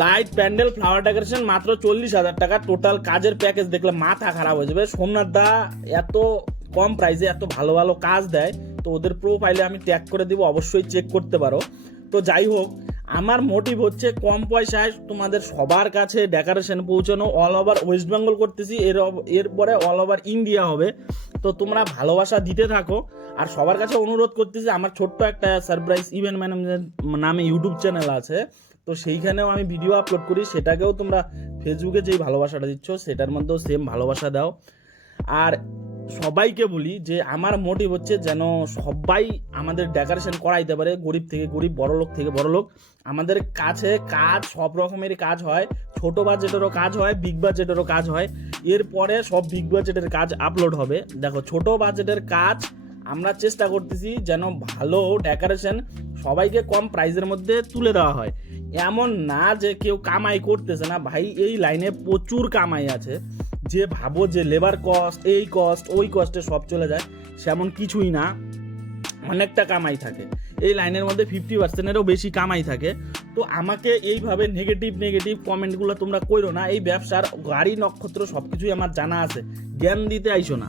Light, pandal, flower decoration মাত্র 40,000 টাকা। Total কাজের প্যাকেজ দেখলে মাথা খারাপ হয়ে যাবে। সোমনাথ দা এত কম প্রাইসে এত ভালো ভালো কাজ দেয়, তো ওদের প্রোফাইলে আমি ট্যাগ করে দিব, অবশ্যই চেক করতে পারো। তো যাই হোক, আমার মোটিভ হচ্ছে কম পয়সায় তোমাদের সবার কাছে ডেকোরেশন পৌঁছানো। অল ওভার ওয়েস্ট বেঙ্গল করতেছি, এরপরে অল ওভার ইন্ডিয়া হবে। তো তোমরা ভালোবাসা দিতে থাকো। আর সবার কাছে অনুরোধ করতেছি, আমার ছোট্ট একটা সারপ্রাইজ ইভেন্ট ম্যানেজার নামে ইউটিউব চ্যানেল আছে, তো সেইখানেও আমি ভিডিও আপলোড করি। সেটাকেও তোমরা ফেসবুকে যেই ভালোবাসাটা দিচ্ছ সেটার মধ্যেও সেম ভালোবাসা দাও। আর সবাইকে বলি যে আমার মোটিভ হচ্ছে যেন সবাই আমাদের ডেকোরেশন করাইতে পারে, গরিব থেকে গরিব, বড়লোক থেকে বড়লোক। আমাদের কাছে কাজ সব রকমেরই কাজ হয়, ছোট বাজেটেরও কাজ হয়, বিগ বাজেটেরও কাজ হয়। এরপরে সব বিগ বাজেটের কাজ আপলোড হবে। দেখো, ছোট বাজেটের কাজ আমরা চেষ্টা করতেছি যেন ভালো ডেকোরেশন সবাইকে কম প্রাইসের মধ্যে তুলে দেওয়া হয়। এমন না যে কেউ কামাই করতেছে না, ভাই এই লাইনে প্রচুর কামাই আছে। যে ভাবো যে লেবার কস্ট, এই কস্ট, ওই কস্টে সব চলে যায়, সেমন কিছুই না, অনেকটা কামাই থাকে এই লাইনের মধ্যে। 50%-এরও বেশি কামাই থাকে। তো আমাকে এইভাবে নেগেটিভ কমেন্টগুলো তোমরা করো না। এই ব্যবসার গাড়ি নক্ষত্র সব কিছুই আমার জানা আছে, জ্ঞান দিতে আইসো না।